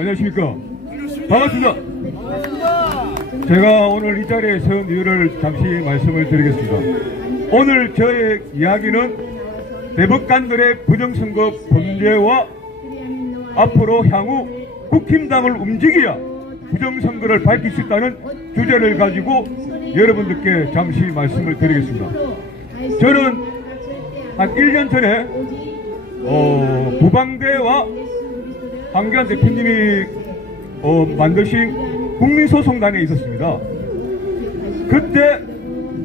안녕하십니까. 반갑습니다. 제가 오늘 이 자리에 세운 이유를 잠시 말씀을 드리겠습니다. 오늘 저의 이야기는 대법관들의 부정선거 범죄와 앞으로 향후 국힘당을 움직여야 부정선거를 밝힐 수 있다는 주제를 가지고 여러분들께 잠시 말씀을 드리겠습니다. 저는 한 1년 전에 부방대와 황교안 대표님이 만드신 국민소송단에 있었습니다. 그때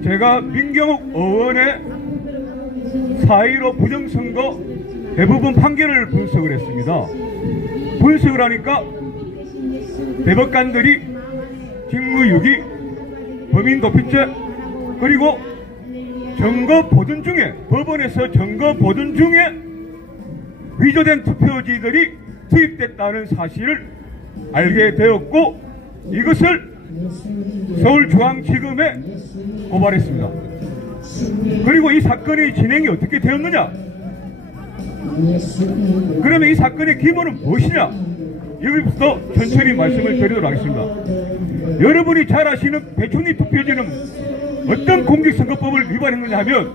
제가 민경욱 의원의 4.15 부정선거 대부분 판결을 분석을 했습니다. 분석을 하니까 대법관들이 직무유기, 범인도피죄, 그리고 점거 보존 중에, 법원에서 점거 보존 중에 위조된 투표지들이 투입됐다는 사실을 알게 되었고, 이것을 서울중앙지검에 고발했습니다. 그리고 이 사건의 진행이 어떻게 되었느냐? 그러면 이 사건의 기본은 무엇이냐? 여기부터 천천히 말씀을 드리도록 하겠습니다. 여러분이 잘 아시는 배촌리 투표지는 어떤 공직선거법을 위반했느냐 하면,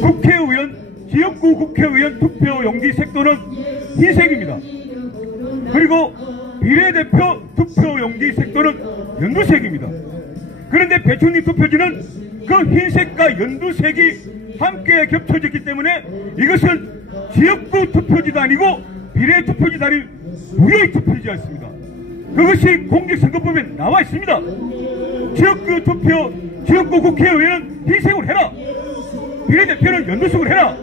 국회의원, 지역구 국회의원 투표용지 색도는 흰색입니다. 그리고 비례대표 투표용지 색도는 연두색입니다. 그런데 배촌리 투표지는 그 흰색과 연두색이 함께 겹쳐졌기 때문에 이것은 지역구 투표지도 아니고 비례 투표지도 아닌 무효의 투표지였습니다. 그것이 공직선거법에 나와 있습니다. 지역구 국회의원은 흰색으로 해라. 비례대표는 연두색으로 해라.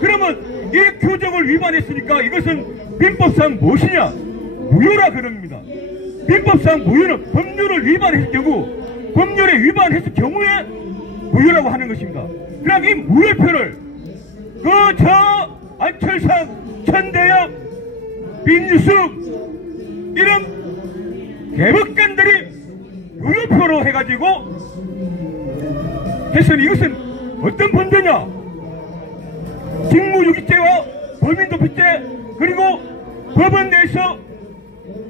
그러면 이 규정을 위반했으니까 이것은 민법상 무엇이냐? 무효라 그럽니다. 민법상 무효는 법률을 위반했을 경우, 법률에 위반했을 경우에 무효라고 하는 것입니다. 그럼 이 무효표를 안철상, 천대엽, 민주숙 이런 대법관들이 무효표로 해가지고 했으니 이것은 어떤 범죄냐? 직무유기죄와 범인도피죄, 그리고 법원 내에서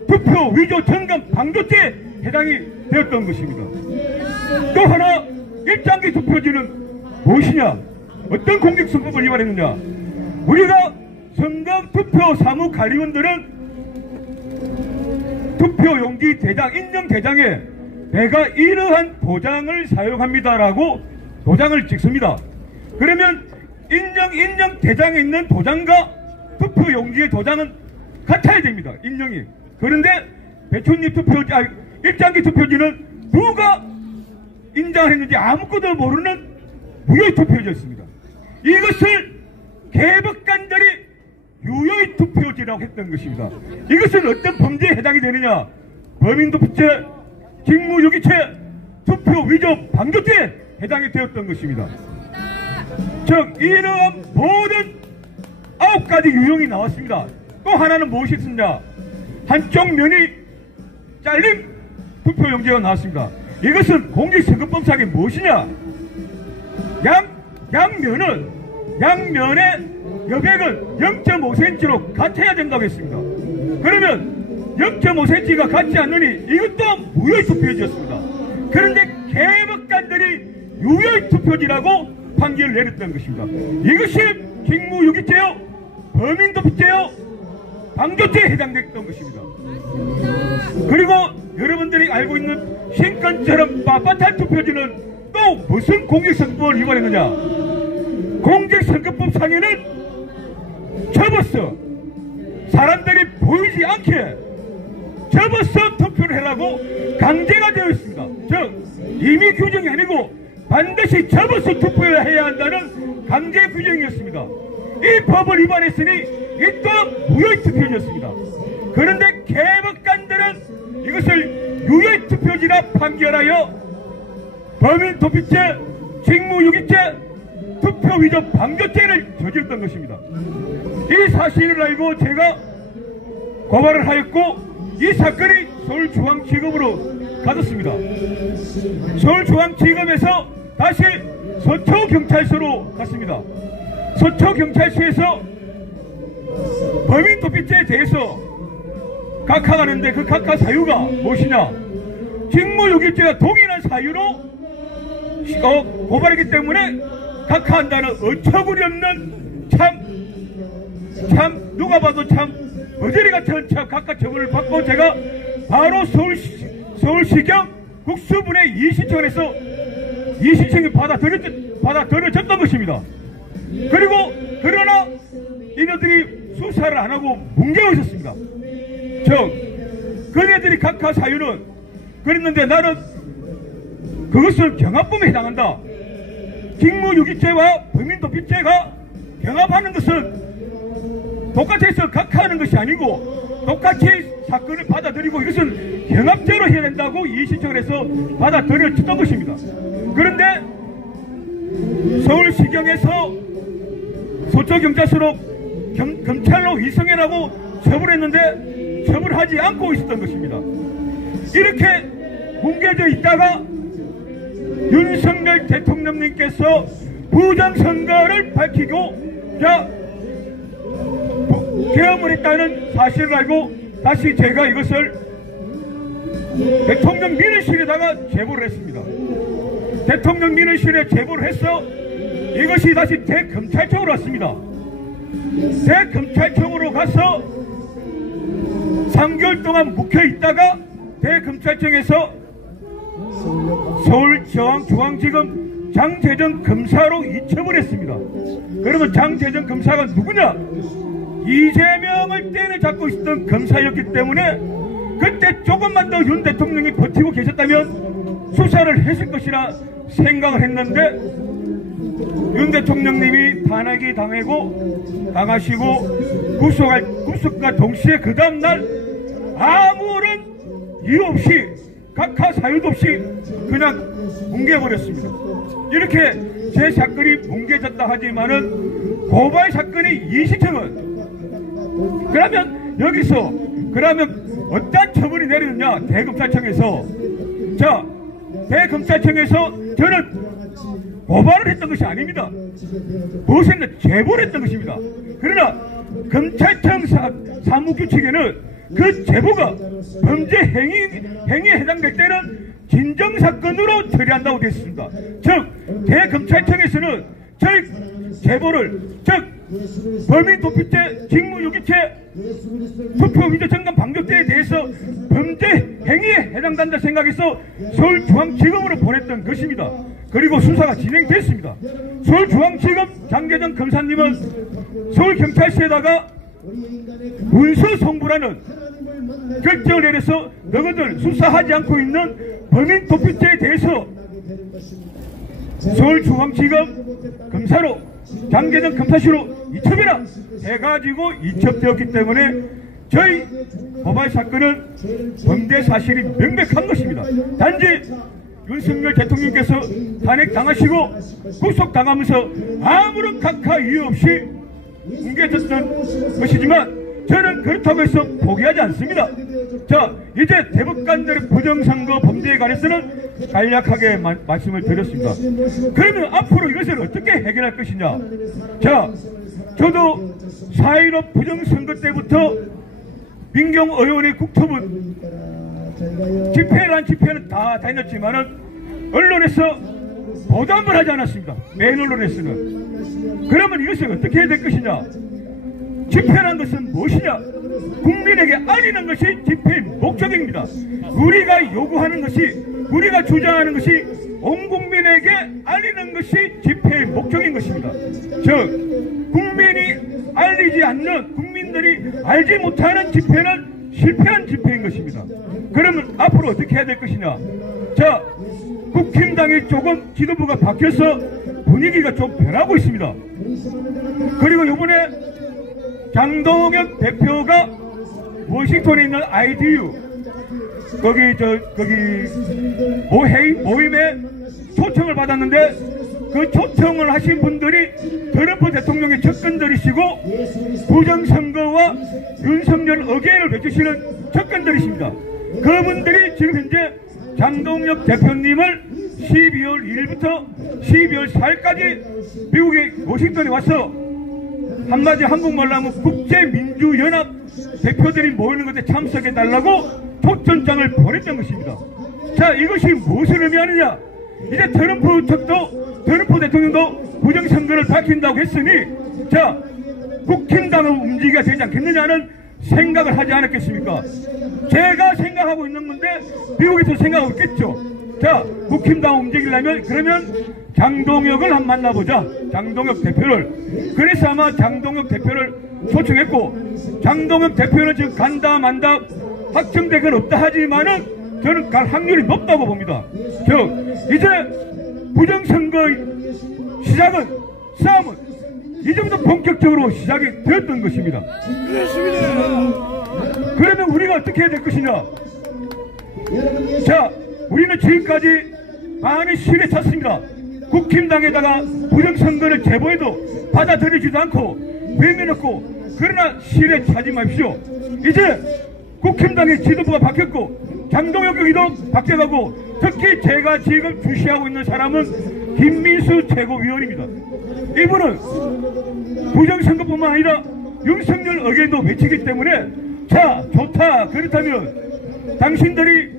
투표 위조 정감 방조죄에 해당이 되었던 것입니다. 또 하나, 일장기 투표지는 무엇이냐? 어떤 공직선거법을 위반했느냐? 우리가 선거 투표 사무관리원들은 투표용지 대장, 인정 대장에 내가 이러한 도장을 사용합니다라고 도장을 찍습니다. 그러면 인정 대장에 있는 도장과 투표용지의 도장은 같아야 됩니다. 인정이. 그런데 배촌리 투표지, 일장기 투표지는 누가 인정을 했는지 아무것도 모르는 무효의 투표지였습니다. 이것을 대법관들이 유효의 투표지라고 했던 것입니다. 이것은 어떤 범죄에 해당이 되느냐? 범인도피죄, 직무유기죄, 투표 위조 방조죄에 해당이 되었던 것입니다. 즉 이러한 모든 9가지 유형이 나왔습니다. 또 하나는 무엇이 있었냐? 한쪽 면이 잘린 투표용지가 나왔습니다. 이것은 공직선거법상이 무엇이냐? 양면의 여백은 0.5cm로 같아야 된다고 했습니다. 그러면 0.5cm가 같지 않으니 이것도 무효의 투표지였습니다. 그런데 대법관들이 유효의 투표지라고 판결을 내렸던 것입니다. 이것이 직무유기죄요, 범인도피죄요, 방조죄에 해당됐던 것입니다. 그리고 여러분들이 알고 있는 신건처럼 빳빳한 투표지는 또 무슨 공직선거법을 위반했느냐? 공직선거법 상에는 접어서 사람들이 보이지 않게 접어서 투표를 해라고 강제가 되어 있습니다. 즉 임의 규정이 아니고 반드시 접어서 투표해야 한다는 강제 규정이었습니다. 이 법을 위반했으니 이 또한 무효의 투표지였습니다. 그런데 대법관들은 이것을 유효의 투표지라 판결하여 범인도피죄, 직무유기죄, 투표 위조 방조죄를 저질렀던 것입니다. 이 사실을 알고 제가 고발을 하였고 이 사건이 서울중앙지검으로 가졌습니다. 서울중앙지검에서 다시 서초경찰서로 갔습니다. 서초경찰서에서 범인도피죄에 대해서 각하하는데 그 각하 사유가 무엇이냐? 직무유기죄와 동일한 사유로 고발했기 때문에 각하한다는 어처구니 없는 참 누가 봐도 참 어제리 같은 참 각하 처분을 받고 제가 바로 서울시경 국수분의 이시청에서 이시청이 받아들여졌던 것입니다. 그리고 그러나 이들이 수사를 안 하고 뭉개고 있었습니다. 그네들이 각하 사유는 그랬는데 나는 그것은 경합범에 해당한다. 직무유기죄와 범인도피죄가 경합하는 것은 똑같이 해서 각하하는 것이 아니고 똑같이 사건을 받아들이고 이것은 경합죄로 해야 된다고 이시청에서 받아들여졌던 것입니다. 그런데 서울시경에서 서초경찰서로 검찰로 위성해라고 처분했는데 처분하지 않고 있었던 것입니다. 이렇게 뭉개져 있다가 윤석열 대통령님께서 부정선거를 밝히고 계엄을 했다는 사실을 알고 다시 제가 이것을 대통령 민의실에다가 제보를 했습니다. 대통령 민의실에 제보를 해서 이것이 다시 대검찰청으로 왔습니다. 대검찰청으로 가서 3개월 동안 묵혀있다가 대검찰청에서 서울중앙지검 장재정 검사로 이첩을 했습니다. 그러면 장재정 검사가 누구냐? 이재명을 때려잡고 있었던 검사였기 때문에 그때 조금만 더 윤 대통령이 버티고 계셨다면 수사를 했을 것이라 생각을 했는데 윤 대통령님이 탄핵이 당하시고 구속과 동시에 그 다음날 아무런 이유 없이 각하 사유도 없이 그냥 뭉개버렸습니다. 이렇게 제 사건이 뭉개졌다 하지만은 고발 사건의 이시청은 그러면 여기서 어떤 처분이 내리느냐? 대검찰청에서 대검찰청에서 저는 고발을 했던 것이 아닙니다. 무엇을 했냐? 제보를 했던 것입니다. 그러나 검찰청 사무규칙에는 그 제보가 범죄 행위에 해당될 때는 진정사건으로 처리한다고 되어 있습니다. 즉 대검찰청에서는 저희 제보를 범인도피죄, 직무유기죄, 투표위조 정관 방조죄에 대해서 범죄 행위에 해당된다 생각해서 서울중앙지검으로 보냈던 것입니다. 그리고 수사가 진행됐습니다. 서울중앙지검 장재정 검사님은 서울경찰서에다가 문서 송부라는 결정을 내려서 너희들 수사하지 않고 있는 범인도피죄에 대해서 서울중앙지검 검사로 장재정 검사실로 이첩해라 해가지고 이첩되었기 때문에 저희 고발 사건은 범죄 사실이 명백한 것입니다. 단지 윤석열 대통령께서 탄핵당하시고 구속당하면서 아무런 각하 이유 없이 뭉개졌던 것이지만 저는 그렇다고 해서 포기하지 않습니다. 이제 대법관들의 부정선거 범죄에 관해서는 간략하게 말씀을 드렸습니다. 그러면 앞으로 이것을 어떻게 해결할 것이냐? 저도 4.15 부정선거 때부터 민경 의원의 국토부 집회는 다 다녔지만은 언론에서 보도함을 하지 않았습니다. 메인 언론에서는. 그러면 이것을 어떻게 해야 될 것이냐? 집회라는 것은 무엇이냐? 국민에게 알리는 것이 집회의 목적입니다. 우리가 요구하는 것이, 우리가 주장하는 것이 온 국민에게 알리는 것이 집회의 목적인 것입니다. 즉 국민이 알리지 않는, 국민들이 알지 못하는 집회는 실패한 집회인 것입니다. 그러면 앞으로 어떻게 해야 될 것이냐? 국힘당이 조금 지도부가 바뀌어서 분위기가 좀 변하고 있습니다. 그리고 이번에 장동혁 대표가 워싱턴에 있는 IDU 거기 모임에 초청을 받았는데 그 초청을 하신 분들이 트럼프 대통령의 측근들이시고 부정선거와 윤석열 어게인을 외치시는 측근들이십니다. 그분들이 지금 현재 장동혁 대표님을 12월 1일부터 12월 4일까지 미국의 워싱턴에 와서 한마디 한국말로 하면 국제민주 민주연합 대표들이 모이는 것에 참석해달라고 초청장을 보냈던 것입니다. 자, 이것이 무엇을 의미하느냐? 이제 트럼프 대통령도 부정선거를 밝힌다고 했으니, 자, 국힘당을 움직여야 되지 않겠느냐는 생각을 하지 않았겠습니까? 제가 생각하고 있는 건데 미국에서 생각하고 있겠죠. 자, 국힘당 움직이려면 그러면 장동혁을 한번 만나보자. 장동혁 대표를. 그래서 아마 장동혁 대표를 초청했고, 장동혁 대표는 지금 간다 만다 확정된 건 없다 하지만은 저는 갈 확률이 높다고 봅니다. 즉 이제 부정선거의 시작은, 싸움은 이제부터 본격적으로 시작이 되었던 것입니다. 그러면 우리가 어떻게 해야 될 것이냐? 자, 우리는 지금까지 많은 시위에 찼습니다. 국힘당에다가 부정선거를 제보해도 받아들이지도 않고 외면했고, 그러나 시위에 차지 마십시오. 이제 국힘당의 지도부가 바뀌었고 장동혁 경위도 바뀌어가고, 특히 제가 지금 주시하고 있는 사람은 김민수 최고위원입니다. 이분은 부정선거뿐만 아니라 윤석열 의견도 외치기 때문에, 자, 좋다. 그렇다면 당신들이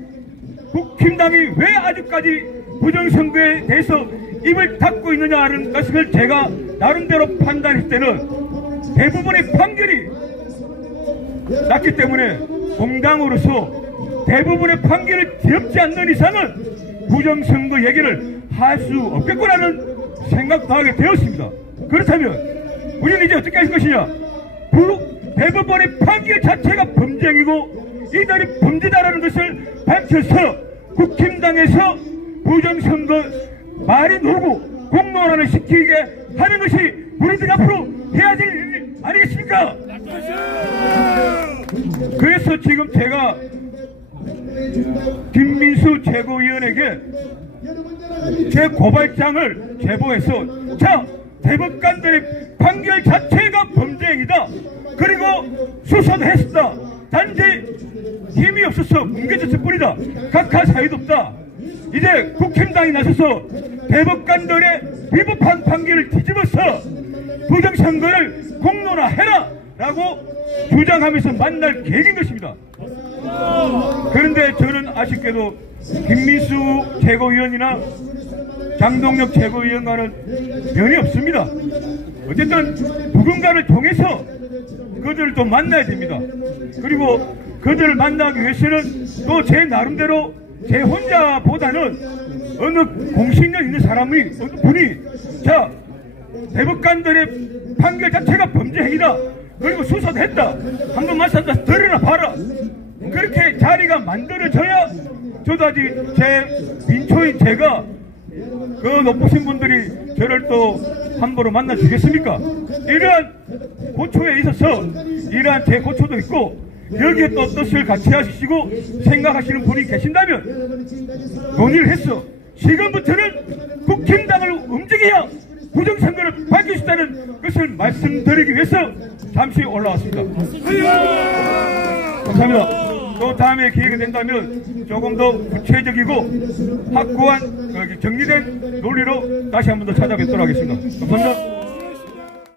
국힘당이 왜 아직까지 부정선거에 대해서 입을 닫고 있느냐는 것을 제가 나름대로 판단했을 때는 대부분의 판결이 났기 때문에 공당으로서 대부분의 판결을 뒤엎지 않는 이상은 부정선거 얘기를 할 수 없겠구나는 생각도 하게 되었습니다. 그렇다면 우리는 이제 어떻게 할 것이냐? 대법원의 판결 자체가 범죄이고 이들이 범죄다라는 것을 밝혀서 국힘당에서 부정선거 말이 놀고 공론화를 시키게 하는 것이 우리들이 앞으로 해야 될 일 아니겠습니까? 그래서 지금 제가 김민수 최고위원에게 제 고발장을 제보해서, 자, 대법관들의 판결 자체가 범죄행위다. 그리고 수사도 했었다. 단지 힘이 없어서 뭉개졌을 뿐이다. 각하 사유도 없다. 이제 국힘당이 나서서 대법관들의 비법한 판결을 뒤집어서 부정선거를 공론화해라 라고 주장하면서 만날 계획인 것입니다. 그런데 저는 아쉽게도 김민수 최고위원이나 장동혁 최고위원과는 면이 없습니다. 어쨌든 누군가를 통해서 그들을 또 만나야 됩니다. 그리고 그들을 만나기 위해서는 또 제 나름대로 제 혼자보다는 어느 공신력 있는 사람이, 어느 분이, 자, 대법관들의 판결 자체가 범죄 행위다. 그리고 수사도 했다. 한번 만나서 들으나 봐라. 그렇게 자리가 만들어져야 저도 아직 제 민초인 제가 그 높으신 분들이 저를 또 함부로 만나주겠습니까? 이러한 고초에 있어서 이러한 제 고초도 있고, 여기에 또 뜻을 같이 하시고 생각하시는 분이 계신다면 논의를 해서 지금부터는 국힘당을 움직여야 부정선거를 밝힐 수 있다는 것을 말씀드리기 위해서 잠시 올라왔습니다. 감사합니다. 또 다음에 기회가 된다면 조금 더 구체적이고 확고한 정리된 논리로 다시 한 번 더 찾아뵙도록 하겠습니다. 감사합니다.